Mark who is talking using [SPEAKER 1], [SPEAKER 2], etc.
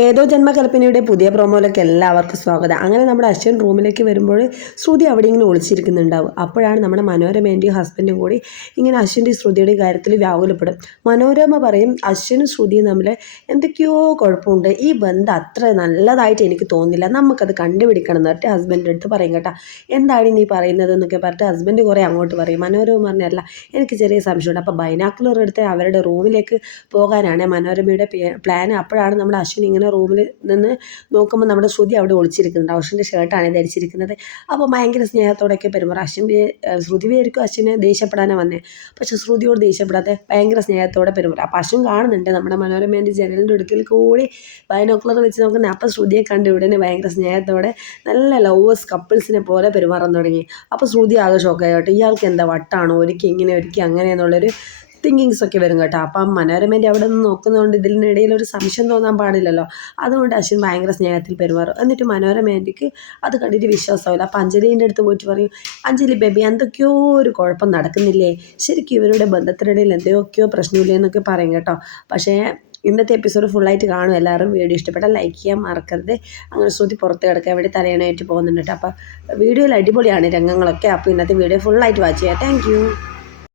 [SPEAKER 1] ഏതോ ജന്മകൽപ്പനയുടെ പുതിയ പ്രോമോയിലേക്ക് എല്ലാവർക്കും സ്വാഗതം. അങ്ങനെ നമ്മുടെ അശ്വൻ റൂമിലേക്ക് വരുമ്പോൾ ശ്രുതി അവിടെ ഇങ്ങനെ ഒളിച്ചിരിക്കുന്നുണ്ടാവും. അപ്പോഴാണ് നമ്മുടെ മനോരമേന്റെയും ഹസ്ബൻഡും കൂടി ഇങ്ങനെ അശ്വന്റെ ശ്രുതിയുടെ കാര്യത്തിൽ വ്യാകുലപ്പെടും. മനോരമ പറയും അശ്വനും ശ്രുതിയും തമ്മിൽ എന്തൊക്കെയോ കുഴപ്പമുണ്ട്. ഈ ബന്ധം അത്ര നല്ലതായിട്ട് എനിക്ക് തോന്നുന്നില്ല. നമുക്കത് കണ്ടുപിടിക്കണം എന്ന് പറഞ്ഞിട്ട് ഹസ്ബൻഡിന്റെ അടുത്ത് പറയും കേട്ടോ. എന്താണ് നീ പറയുന്നത് എന്നൊക്കെ പറഞ്ഞിട്ട് ഹസ്ബൻഡ് കുറേ അങ്ങോട്ട് പറയും. മനോരമ പറഞ്ഞല്ല എനിക്ക് ചെറിയ സംശയമുണ്ട്. അപ്പോൾ ബൈനാക്കുലർ എടുത്ത് അവരുടെ റൂമിലേക്ക് പോകാനാണ് മനോരമയുടെ പ്ലാൻ അപ്പോഴാണ് നമ്മുടെ അശ്വിൻ ഇങ്ങനെ റൂമിൽ നിന്ന് നോക്കുമ്പോൾ നമ്മുടെ ശ്രുതി അവിടെ ഒളിച്ചിരിക്കുന്നുണ്ട്. അശ്വിന്റെ ഷർട്ടാണ് ധരിച്ചിരിക്കുന്നത് അപ്പോൾ ഭയങ്കര സ്നേഹത്തോടെയൊക്കെ പെരുമാറും. അശ്വിൻ ശ്രുതി വിചാരിക്കും അശ്വിനെ ദേഷ്യപ്പെടാനാണ് വന്നത് പക്ഷെ ശ്രുതിയോട് ദേഷ്യപ്പെടാതെ ഭയങ്കര സ്നേഹത്തോടെ പെരുമാറും. അപ്പോൾ അശ്വിൻ കാണുന്നുണ്ട്. നമ്മുടെ മനോരമേന്റെ ജനലിന്റെ അടുക്കൽ കൂടി ബൈനോക്കുലർ വെച്ച് നോക്കുന്നത് അപ്പോൾ ശ്രുതിയെ കണ്ട് ഉടനെ ഭയങ്കര സ്നേഹത്തോടെ നല്ല ലവേഴ്സ് കപ്പിൾസിനെ പോലെ പെരുമാറാൻ തുടങ്ങി. അപ്പോൾ ശ്രുതി ആകെ ഷോക്കായിട്ട് ഇയാൾക്ക് എന്താ വട്ടാണോ? ഒരിക്കൽ ഇങ്ങനെ ഒരിക്കൽ അങ്ങനെ എന്നുള്ളൊരു തിങ്കിങ്സ് ഒക്കെ വരും കേട്ടോ. അപ്പം മനോരമേന്റെ അവിടെ നിന്ന് നോക്കുന്നതുകൊണ്ട് ഇതിനിടയിൽ ഒരു സംശയം തോന്നാൻ പാടില്ലല്ലോ. അതുകൊണ്ട് അശ്വിൻ ഭയങ്കര സ്നേഹത്തിൽ പെരുമാറും. എന്നിട്ട് മനോരമേന്റെക്ക് അത് കണ്ടിട്ട് വിശ്വാസമാവില്ല. അപ്പം അഞ്ജലീന്റെ അടുത്ത് പോയിട്ട് പറയും അഞ്ജലി ബേബി എന്തൊക്കെയോ ഒരു കുഴപ്പം നടക്കുന്നില്ലേ? ശരിക്കും ഇവരുടെ ബന്ധത്തിനിടയിൽ എന്തൊക്കെയോ പ്രശ്നമില്ലേ എന്നൊക്കെ പറയും കേട്ടോ. പക്ഷേ ഇന്നത്തെ എപ്പിസോഡ് ഫുള്ളായിട്ട് കാണും. എല്ലാവരും വീഡിയോ ഇഷ്ടപ്പെട്ടാൽ ലൈക്ക് ചെയ്യാൻ മറക്കരുത്. അങ്ങനെ ശ്രുതി പുറത്ത് കിടക്കുക വേണ്ടി തലയണയായിട്ട് പോകുന്നുണ്ട് അപ്പോൾ വീഡിയോയിൽ അടിപൊളിയാണ് രംഗങ്ങളൊക്കെ. അപ്പോൾ ഇന്നത്തെ വീഡിയോ ഫുള്ളായിട്ട് വാച്ച് ചെയ്യാം. താങ്ക്